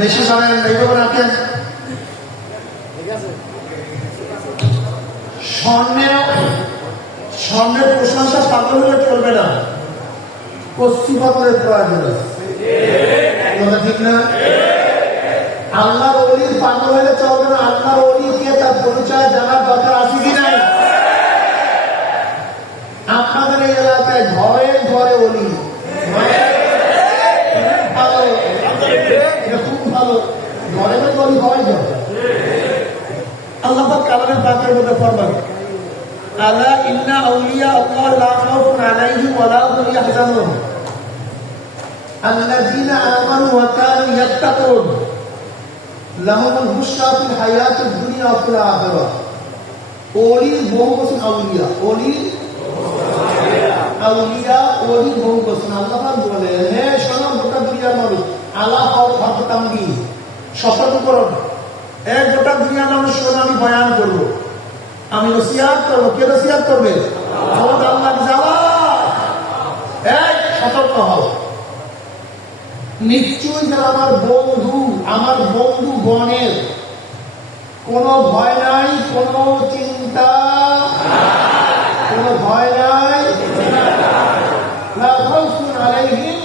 বেশি করেন এইভাবে রাখেন। স্বর্ণের প্রশংসা পাগল হলে চলবে না, কচ্ছি পাথরের প্রয়োজন আছে, ঠিক না? আল্লাহর ওলির পাগল হলে চলবে না, আল্লাহর ওলিকে তার পরিচয় জানার দরকার আছে কি নাই? আপনাদের এই এলাকায় ঘরে ঘরে ওলি, ভালো, খুব ভালো, ঘরে ঘরে ওলি হওয়াই দরকার। আল্লাহ পাক কালামের পাকের মধ্যে ফরমান, আলা ইন্না আউলিয়া আল্লাহ লা খাউফুন আলাইহিম ওয়া লা হুম ইয়াহজানুন আল্লাযীনা আমানু ওয়া কানু ইয়াত্তাকুন লাহুমুল বুশরা ফিল হায়াতিদ দুনিয়া ওয়া ফিল আখিরাহ। ওলির বহু বচন আউলিয়া, ওলির আউলিয়া, ওলির বহু বচন। আল্লাহ পাক বলেন, হে শোনো গোটা দুনিয়ার মানুষ, আলা হক তামবি, সতর্ক করো, এক গোটা দুনিয়ার মানুষ শোনো, আমি বয়ান করবো, আমি নসিহত করবো। কে নসিহত করবে? আল্লাহ জালা, এক সতর্ক হও। নিশ্চয়ই যারা আমার বন্ধু গণের কোনো ভয় নাই, কোনো চিন্তা, কোনো ভয় নাই, লা খাউফুন আলাইহিম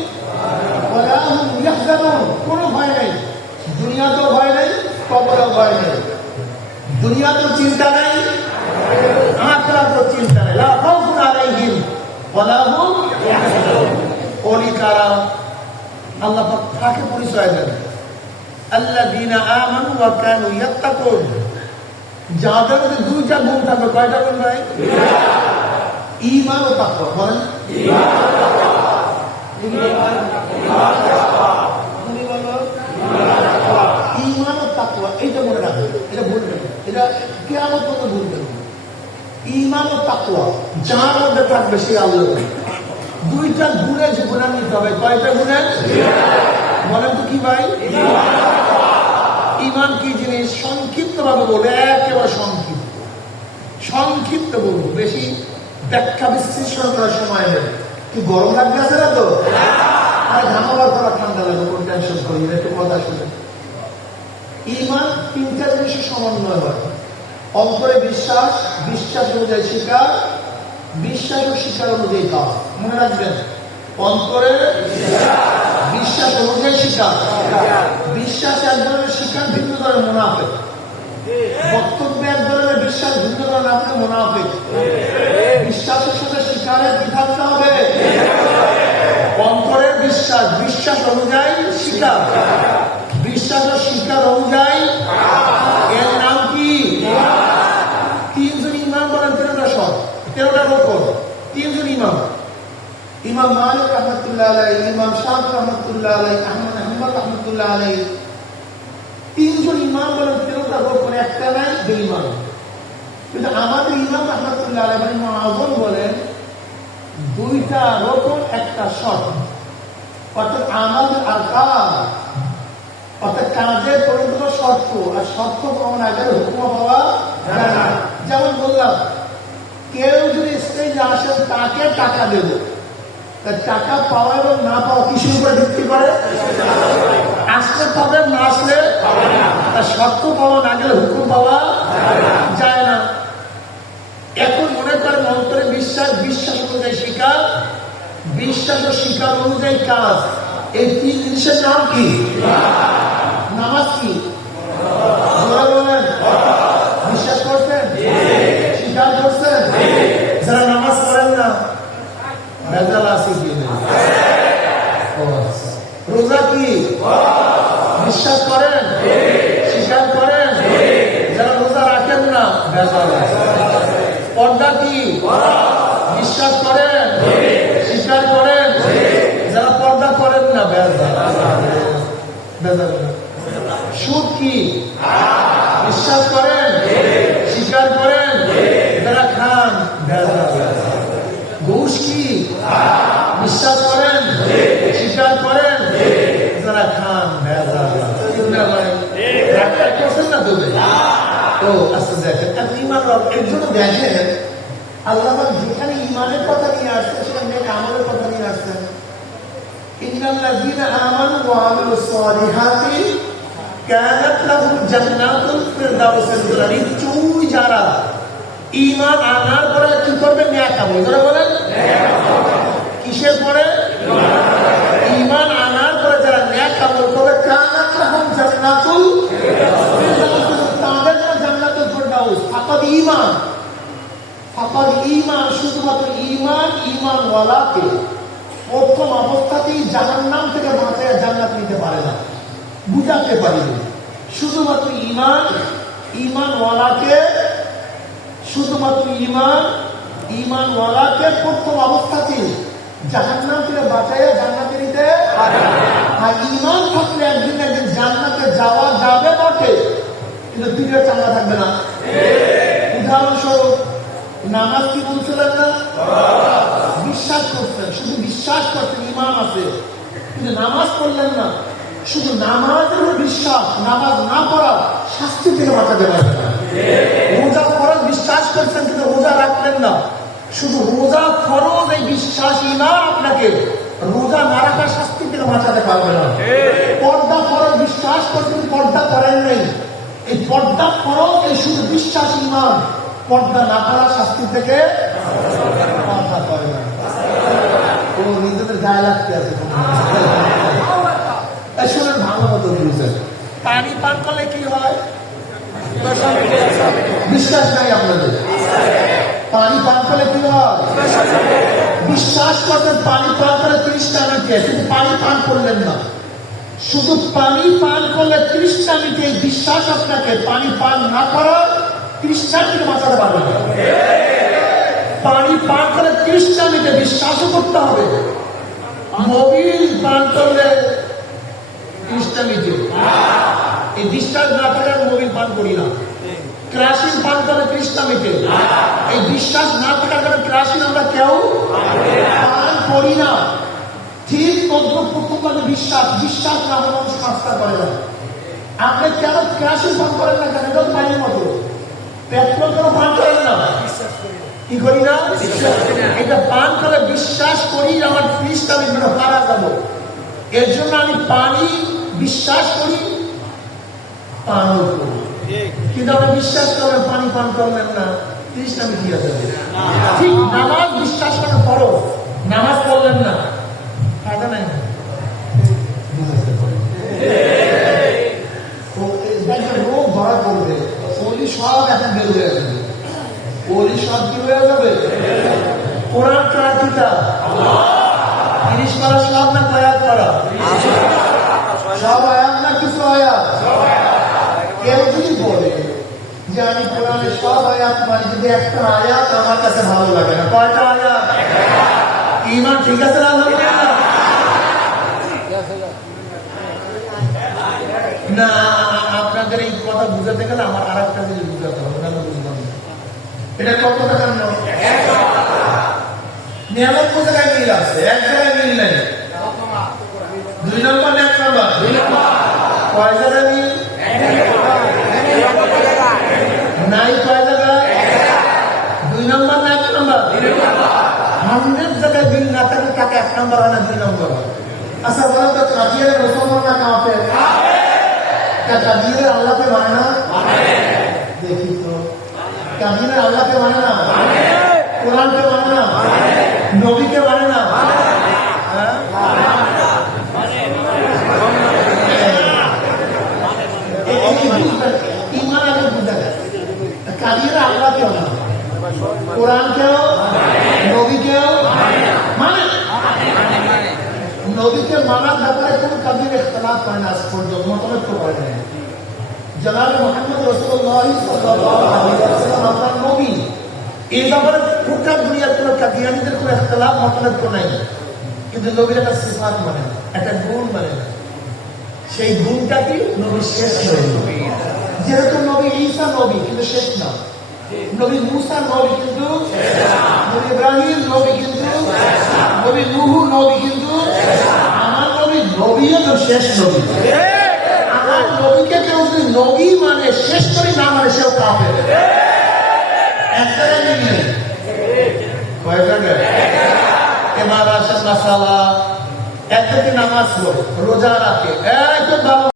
ওয়া লা হুম ইয়াহজানুন, কোনো ভয় নাই। দুনিয়াতেও ভয় নাই, কবরেও ভয় নাই। দুনিয়াতেও চিন্তা নাই, আখিরাতেও চিন্তা নাই। লা খাউফুন আলাইহিম ওয়া লা হুম ইয়াহজানুন। ওলি কারা? আল্লাহ পাক কাকে পরিচয় দেন? আল্লাযীনা আমানু ওয়া কানু ইয়াত্তাকুন। যাদের মধ্যে দুইটা গুণ থাকবে। কয়টা গুণ ভাই? ঈমান ও তাকওয়া। বলেন ঈমান ও তাকওয়া। ঈমান ও তাকওয়া, এইটা মনে রাখবেন, এটা ভুলবেন না, এটা কিয়ামত পর্যন্ত ভুলবেন না। ঈমান ও তাকওয়া যার মধ্যে থাকবে সে আল্লাহ। দুইটা গুণের জীবনে নিতে হবে। কয়টা গুণের? বলেন তো কি ভাই? ঈমান কি জিনিস? সংক্ষিপ্ত ভাবে বলে, একেবারে সংক্ষিপ্ত বলবো, বেশি ব্যাখ্যা বিশ্লেষণ করার সময় নেই। কি গরম লাগবে আছে না তো? আর ঘামাবার করা ঠান্ডা লাগবে, কোন টেনশন করি না, একটু কথা শুনে। ঈমান তিনটা জিনিসের সমন্বয় হয়। অন্তরে বিশ্বাস, বিশ্বাস অনুযায়ী স্বীকার, বিশ্বাস ও স্বীকার অনুযায়ী কাজ। মনে রাখবেন, অন্তরে বিশ্বাস অনুযায়ী স্বীকার, বিশ্বাস এক ধরনের, স্বীকার ভিন্ন ধরনের, মুনাফিক। বক্তব্য এক ধরনের, বিশ্বাস ভিন্ন ধরনের, আপনি মুনাফিক। বিশ্বাসের সাথে স্বীকারের কি থাকতে হবে? অন্তরে বিশ্বাস, বিশ্বাস অনুযায়ী স্বীকার, বিশ্বাস ও স্বীকার অনুযায়ী, এর নাম কি? তিনজন ইমাম বলেন, 13টা সব, 13টা রকম, তিনজন ইমাম। ইমাম মালিক রাহমাতুল্লাহ আলাইহি, ইমাম শাফিঈ রাহমাতুল্লাহ আলাইহি, আহমদ হাম্বল রাহমাতুল্লাহ আলাইহি, তিনজন ইমাম বলেন 13টা রকম, একটা নাই বেঈমান। কিন্তু আমাদের ইমাম রাহমাতুল্লাহ আলাইহি ইমাম আযম বলেন দুইটা রকম, একটা শর্ত। অর্থাৎ আমাদের আরকান, অর্থাৎ কাজের পরিণত শর্ত, আর শর্ত পাওয়ার আগে হুকুম পাওয়া যায় না। যেমন বললাম, কেউ যদি স্টেজে আসে তাকে টাকা দেব, টাকা পাওয়া এবং না পাওয়া কিসের উপরে ভিত্তি করে? আসলে পাবে, না আসলে তার শর্ত পাওয়া না গেলে হুকুম পাওয়া যায় না। এখন মনে করেন অন্তরে বিশ্বাস, বিশ্বাস অনুযায়ী স্বীকার, বিশ্বাস ও স্বীকার অনুযায়ী কাজ, এই তিন জিনিসের নাম কি? নামাজ কি? বলেন, বিশ্বাস করছেন, স্বীকার করছেন? যারা নামাজ পড়েন না, ভেজাল আছে কি? রোজা কি? বিশ্বাস করেন, স্বীকার করেন? যারা রোজা রাখেন না, ভেজাল আছে। পর্দা কি? বিশ্বাস করেন, স্বীকার করেন? যারা পর্দা করেন না, ভেজাল। সুদ কি? বিশ্বাস করেন, স্বীকার করেন? যারা খান, ভেজাল। ঘুষ কি? বিশ্বাস করেন, স্বীকার করেন? যারা খান, ভেজাল। করছেন না তোদের? ও আচ্ছা, দেখেন ইমান। এর জন্য দেখেন আল্লাহ যেখানে ইমানের কথা নিয়ে আসছেন, সেখানে আমলের কথা নিয়ে আসছেন। ইন্নাল্লাযীনা আমানু ওয়া আমিলুস সালিহাতি কানাত লাহুম জান্নাতুল ফিরদাউসের দুলা নিশ্চয়ই যারা ঈমান আনার পরে কি করবে? নেক আমল। যারা বলেন কিসের পরে? ঈমান আনার পরে যারা নেক আমল করবে কানাত লাহুম জান্নাতুল ফিরদাউস, তাদের জন্য জান্নাতুল ফিরদাউস। ফাকাদ ঈমান, ফাকাদ ঈমান, শুধুমাত্র ঈমান, ঈমানওয়ালাকে প্রথম অবস্থাতেই জাহান্নাম থেকে বাঁচায় জান্নাত নিতে পারে না, বুঝাতে পারিনি। শুধুমাত্র ঈমান, ঈমানওয়ালাকে, শুধুমাত্র ঈমান, ঈমানওয়ালাকে প্রথম অবস্থাতেই জাহান্নাম থেকে বাঁচায় জান্নাতে নিতে পারে না। আর ঈমান থাকলে একদিন একদিন জান্নাতে যাওয়া যাবে বটে, কিন্তু দুনিয়ার চাঙ্গা থাকবে না। উদাহরণস্বরূপ নামাজ কি বলছিলেন না? বিশ্বাস করছেন, শুধু বিশ্বাস করছেন, ঈমান আছে, কিন্তু নামাজ পড়লেন না। শুধু নামাজের বিশ্বাস, নামাজ না পড়া শাস্তি থেকে বাঁচাতে পারবে না। রোজা ফরজ বিশ্বাস করছেন, কিন্তু রোজা রাখলেন না। শুধু রোজা ফরজ, এই বিশ্বাস ঈমান আপনাকে রোজা না রাখার শাস্তি থেকে বাঁচাতে পারবে না। পর্দা ফরজ বিশ্বাস করছেন, পর্দা করেন নাই, এই পর্দা ফরজ, এই শুধু বিশ্বাস ঈমান পর্দা না করার শাস্তি থেকে বাঁচা করে না। ও নিজেদের গায়ে লাগতে আছে। শোনেন, ভালো মতো বুঝছেন, পানি পান করলে কি হয়? বিশ্বাস নাই আপনাদের? পানি পান করলে কি হয়? বিশ্বাস করতেন পানি পান করে 30টা মিনিটে, শুধু পানি পান করলেন না। শুধু পানি পান করলে 30টা মিনিটে, এই বিশ্বাস আপনাকে পানি পান না করার 30টা মিনিটে বাঁচাতে পারবে না। পানি পান করে 30টা মিনিটে বিশ্বাসও করতে হবে। মোবিল পান করলে 30টা মিনিটে, এই বিশ্বাস না থাকার মোবিল পান করি না। ক্রাসিন পান করলে 30টা মিনিটে, এই বিশ্বাস না থাকার কারণে ক্রাসিন আমরা কেউ পান করি না। ঠিক প্রথমভাবে বিশ্বাস, বিশ্বাস না হলে মানুষ কাজটা করে না। আপনি কেন ক্রাসিন পান করেন না? কেন? এটা পানির মতো। পেট্রোল কেন পান করেন না? কি করি না? এটা পান করে বিশ্বাস করি আমার 30টা মিনিট পারা যাবো, এর জন্য আমি পানি বিশ্বাস করি, পান করি। কিন্তু আপনি বিশ্বাস করেন পানি পান করলেন না, 30টা মিনিট দিয়ে যাবে। ঠিক নামাজ বিশ্বাস করেন ফরজ, নামাজ পড়লেন না, ফায়দা নাই। রোগ ধরা পড়বে, ওলি সব এখন বের হয়ে যাবে, ওলি সব কি হয়ে যাবে? কোরআন কার কিতাব? 30 পারা সব না কয়াত করা? সব আয়াত না কিছু আয়াত? কেউ যদি বলে যে আমি কোরআনের সব আয়াত মানি, যদি একটা আয়াত আমার কাছে ভালো লাগে না, কয়টা আয়াত? ঈমান ঠিক আছে না? না, আপনাদের এই কথা বুঝাতে গেলে আমার আর একটা জিনিস বুঝাতে হবে, না বুঝলাম না। এটা কত টাকার নোট? নিয়ামত কোন জায়গায় মিল আছে? এক জায়গায় মিল নেই। 2 নম্বর না 1 নম্বর? কয় জায়গায় মিল নাই? কয় জায়গায়? 2 নম্বর না 1 নম্বর? 100 জায়গায় মিল না থাকলে তাকে 1 নম্বর হয় না 2 নম্বর হয়? আচ্ছা বলেন তো, কাদিয়ানের মুসলমান না কাফের? কাদিয়ানের আল্লাহকে মানে না? দেখি তো, কাদিয়ানের আল্লাহকে মানে না, কোরআনকে মানে না, নবীকে মানে না। ঈমান আগে বুঝা যায়। কাদিয়ানের আল্লাহকেও না, কোরআনকেও, নবীকেও মানে। নবীকে মানার ব্যাপারে কোন কাদির ইখতিলাফ করে না, আজ পর্যন্ত মতলব করে না। জনাব মুহাম্মদ রাসূলুল্লাহ সাল্লাল্লাহু আলাইহি ওয়াসাল্লাম আপনার নবী, এই ব্যাপারে গোটা দুনিয়ার কোন কাদিয়ানীদের কোন ইখতিলাফ মতলব নাই। কিন্তু নবীর একটা সিফাত মানে, একটা গুণ মানে, সেই গুণটা কি? নবী শেষ নবী। যেহেতু নবী ঈসা নবী কিন্তু শেষ না, নবী মুসা নবী কিন্তু, নবী ইব্রাহিম নবী কিন্তু, নবী নূহ নবী কিন্তু, আমার নবী নবীও তো শেষ নবী। আমার নবীকে কেউ যদি নবী মানে শেষ করি না মানে সেও কাফের। একটা মিলে কয়টা এবার আসেন মাসালা। একটাকে নামাজ পড়ে, রোজা রাখে,